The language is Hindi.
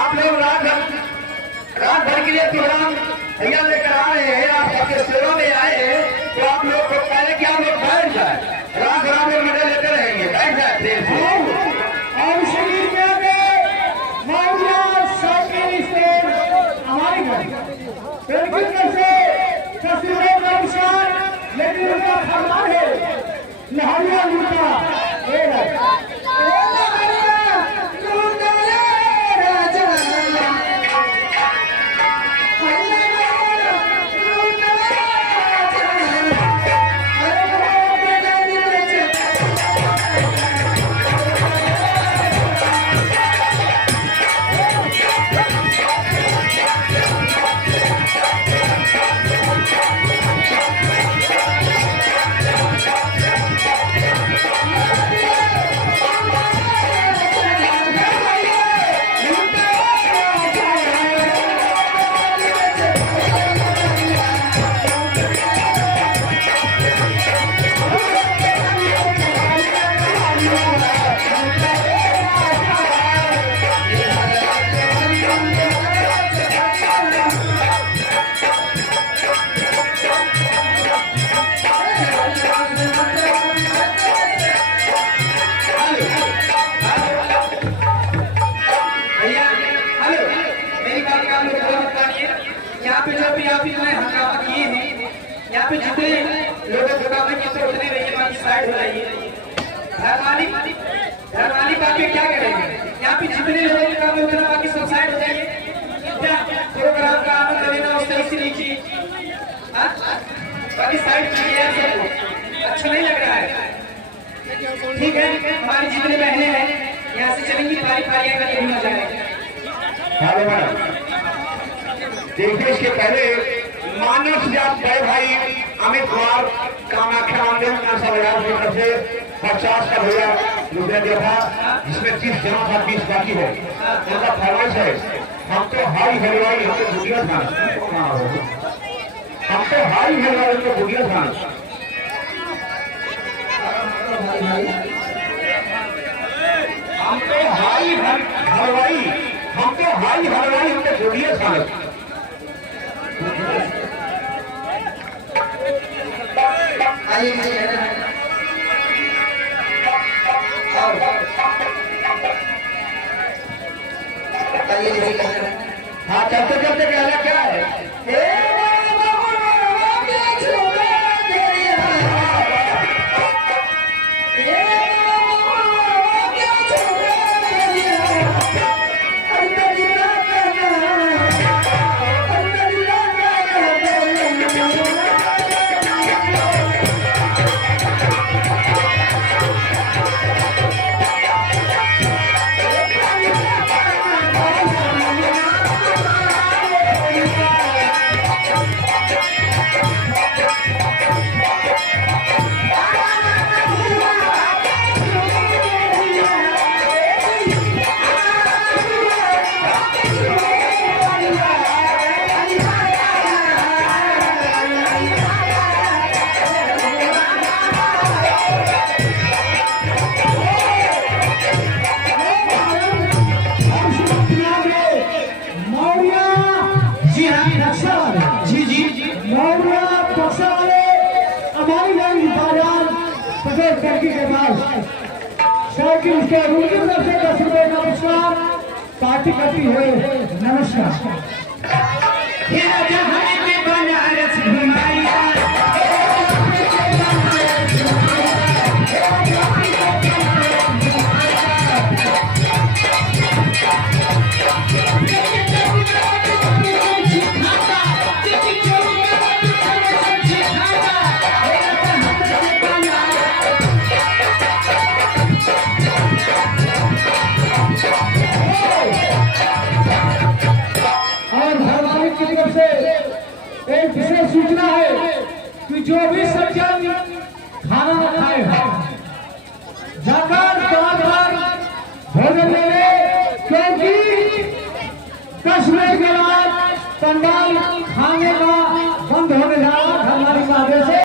आप लोग रात भर के लिए प्रोग्राम भैया लेकर आ रहे हैं, आप सबके सेवा में आए हैं, तो आप लोग को पहले कि आप लोग बैठ जाए, रात भर में मजा लेते रहेंगे, बैठ जाए प्लीज। और शरीर में मामला साइकिल से हमारे घर बिल्कुल से तस्वीरें नमस्कार, लेकिन उनका फरमान है लहरिया लूटा यहाँ पे जितने लोगों को काम किए उतने रहिए, बाकी साइड हो जाइए। धर्माली बाकी क्या करेंगे, यहाँ पे जितने लोगों को काम उतना बाकी सब साइड हो जाइए। प्रोग्राम का आनंद लेना उस तरह से लीजिए, बाकी साइड कीजिए, सबको अच्छा नहीं लग रहा है। ठीक है, हमारी जितने बहनें हैं यहाँ से चलेंगी, पारी पारियां करके मिल जाएंगे। देखिए इसके पहले मानस जात बड़े भाई अमित कुमार कामाख्या मंदिर की तरफ से 50 का भैया रुपया दिया था, जिसमें 30 जमा था, 20 बाकी है। उनका फरमाइश है हम तो हाई हलवाई हमको गुड़िया था, हम तो हाई हलवाई हमको गुड़िया था, हम तो हाई हलवाई हमको गुड़िया था। हाँ चलते चलते कहना क्या है, बक्सा वाले जी जी मौरिया बक्सा वाले अमानीगंज बाजार सफेद टर्की के पास साइकिल के उनकी तरफ से 10 रुपए का पुरस्कार पार्टी करती है। नमस्कार। बनारस घुमाइया एक विशेष सूचना है कि जो भी सज्जन खाना न खाए जाकर द्वार भोजन ले ले, क्योंकि 10 मिनट के बाद पंडाल खाने का बंद होने